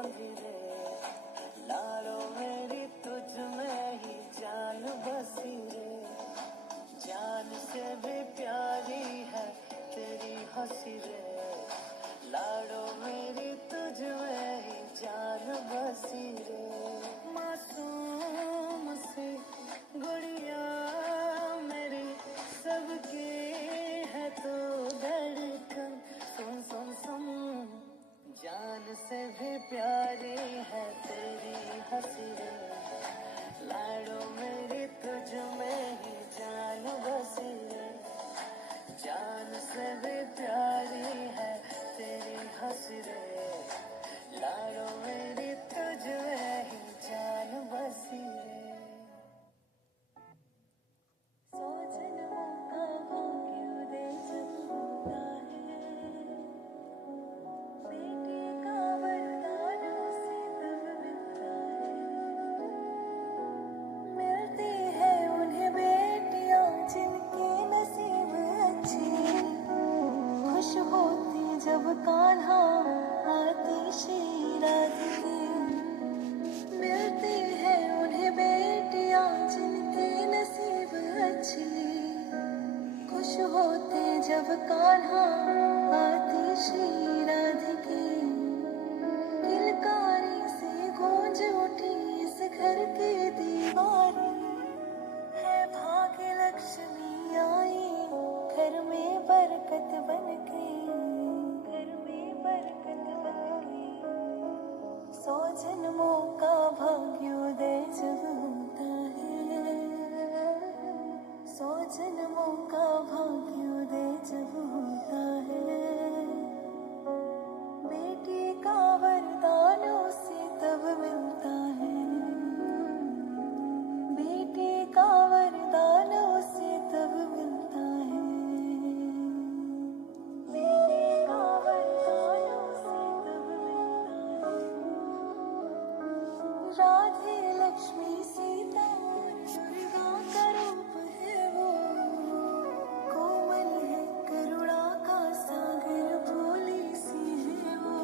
बांधी रे, लाड़ो मेरी तुझ में ही जान बसी रे। जान से भी प्यारी है तेरी हंसी रे, लाड़ो मेरी तुझ में ही जान बसी रे। मासूम सी गुड़िया मेरी सबकी है तो धड़कन, सुन सुन सुन, जान से भी प्यारी है तेरी हंसी रे, लाड़ो मेरी तुझ में ही जान बसी रे। जान से भी प्यारी है तेरी हंसी रे, लाड़ो मेरी तुझ में ही जान बसी रे। जब कान्हा आती श्री राधिके, मिलती है उन्हें बेटियां जिनके नसीब अच्छी। खुश होते जब कान्हा आती श्री राधिके, किलकारी से गूंज उठी इस घर की दीवारें। है भाग्य लक्ष्मी आई घर में बरकत बनके, सौ जन्मों का भाग्योदय जब होता है, सौ जन्मों का भाग्योदय जब होता है। बेटी का वरदान उसे तब मिलता है, बेटी का वरदान उसे तब मिलता है, बेटी का वरदान उसे तब मिलता है। राधे लक्ष्मी सीता दुर्गा का रूप है वो, कोमल है करुणा का सागर भोली सी है वो।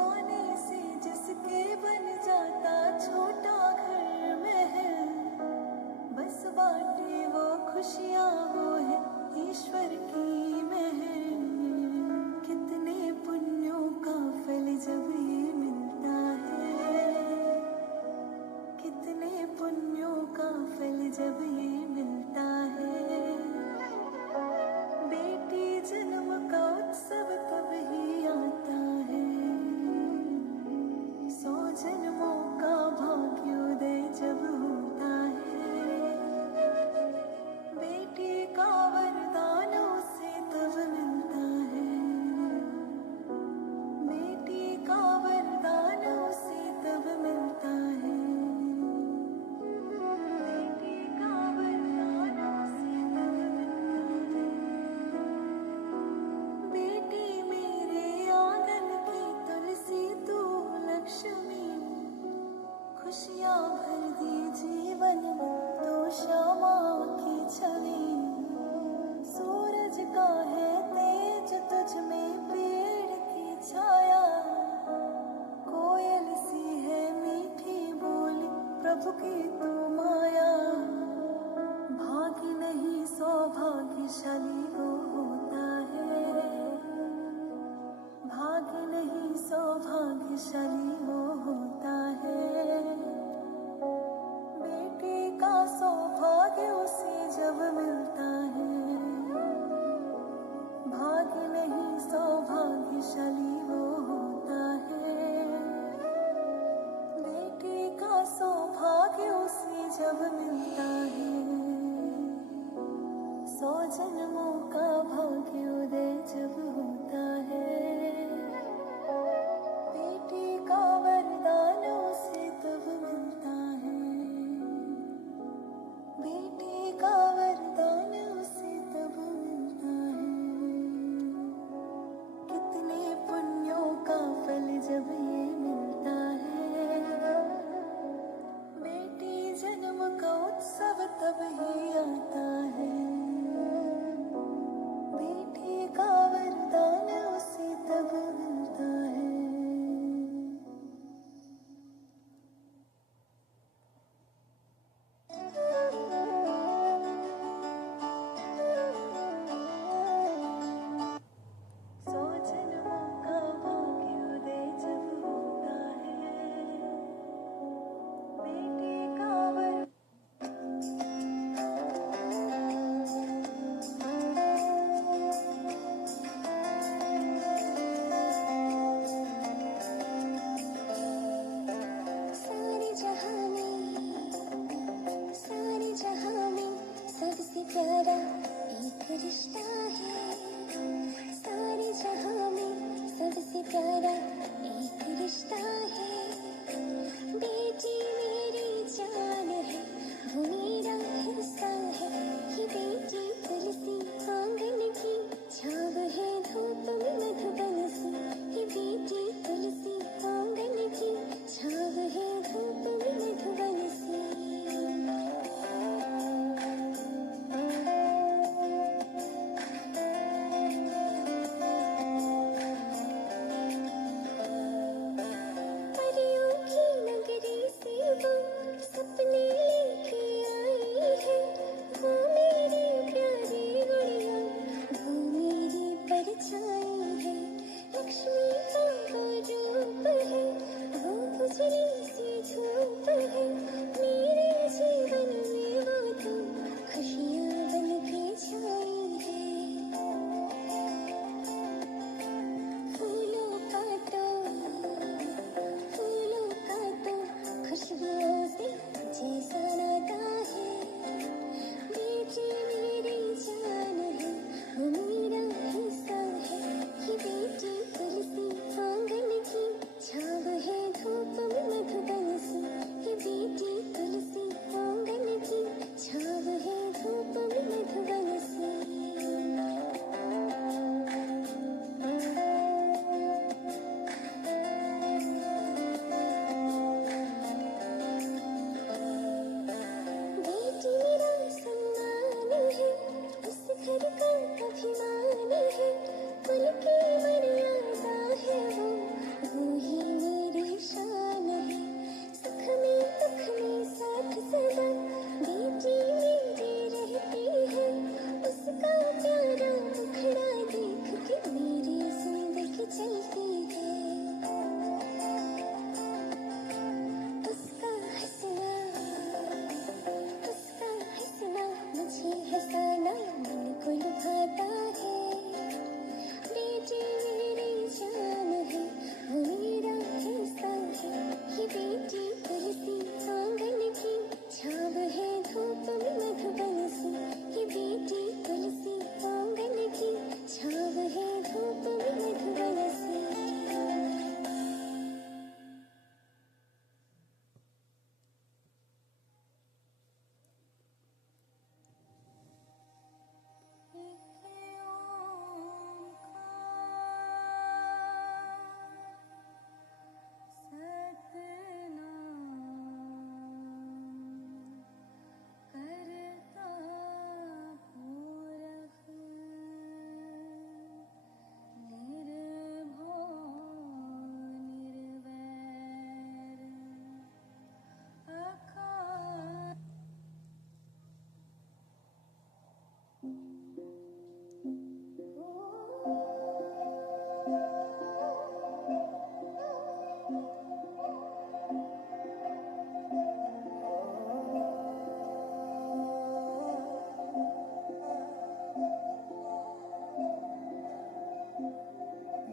आने से जिसके बन जाता छोटा घर में है, बस बांटे वो खुशियाँ वो है ईश्वर की महर। कितने पुण्यों का फल जब ये मिलता है, कितने पुण्यों का फल जब ये मिलता है। बेटी जन्म का उत्सव तब ही आता है, सौ जन्मों का भाग्योदय जब होता है। बेटी का वरदान उसे तब मिलता है, बेटी का वरदान उसे तब मिलता है, बेटी का वरदान उसे तब मिलता है। बेटी मेरे आंगन की तुलसी तू लक्ष्मी, खुशियाँ भर दी जीवन में तू श्यामा की छवि। सूरज का है तेज तुझ में पेड़ की छाया, कोयल सी है मीठी बोली प्रभु की तू माया। भाग्य नहीं सौभाग्यशाली वो होता है, भाग्य नहीं सौभाग्यशाली वो होता है। बेटी का सौभाग्य उसे जब मिलता है, भाग्य नहीं सौभाग्यशाली वो होता है। बेटी का सौभाग्य उसे जब मिलता है, सौ जन्मों का भाग्योदय जब होता है। बेटी का प्यारा एक रिश्ता है। बेटी मेरी जान है, वो मेरा हिस्सा है। ये बेटी तुलसी आंगन की छाव है, धूप में मधुबन सी। ये बेटी तुलसी आंगन की छाव है, धूप में मधुबन सी। परियों की नगरी से वो सपने लेके आई है। वो मेरी प्यारी गुड़िया, वो मेरी परछाई है। लक्ष्मी का वो रूप है, वो उजली सी धूप है। मेरे जीवन में वो तो खुशियाँ बन के छाई है। फूलों का तो खुशबुओं से जैसा नाता है। बेटी मेरी जान है, वो मेरा हिस्सा है। ये बेटी तुलसी आंगन की छाव है, धूप में मधुबन सी। ये बेटी तुलसी आंगन की छाव है, धूप में मधुबन सी। बेटी मेरा सम्मान है, इस घर का अभिमान है। कुल की मर्यादा है वो ही मेरी शान है। सुख में दुख में साथ सदा बेटी मेरी रहती है। उसका प्यारा मुखड़ा देख के मेरी जिंदगी चलती है। उसका हंसना मुझे हंसाना मन को लुभाता है। बेटी मेरी जान है, वो मेरा हिस्सा है। ये बेटी तुलसी आंगन की छाव है, धूप में मधुबन सी। ये बेटी तुलसी आंगन की छाव है, धूप में मधुबन सी।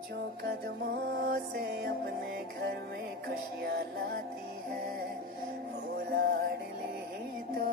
जो कदमों से अपने घर में खुशियाँ लाती है, वो लाडली ही तो